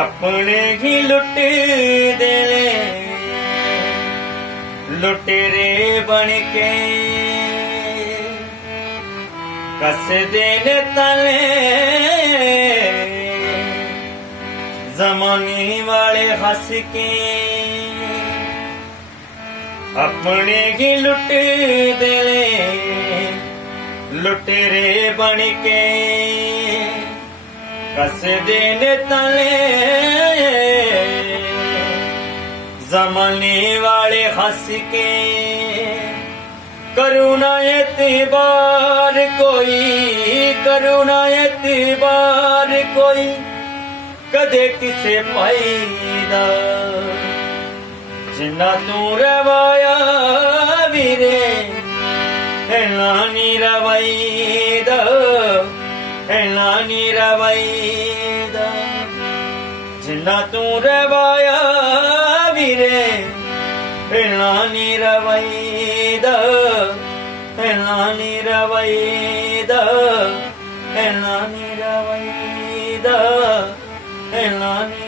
अपने ही लुट दे लुटेरे बन के कस देने तले जमाने वाले हंस के अपने ही लुट दे लुटेरे बन के कस देने तले जमाने वाले हंस के करुणा एतबार कोई करुणा एतबार कोई कदे किसे पाईदा जिन्ना तू रवाया वीरे ऐना नी रवाईदा ऐना नी रवाईदा जिन्ना तू रवाया वीरे ऐना नी रवाईदा ऐना नी रवाईदा ऐना नी रवाईदा ऐना नी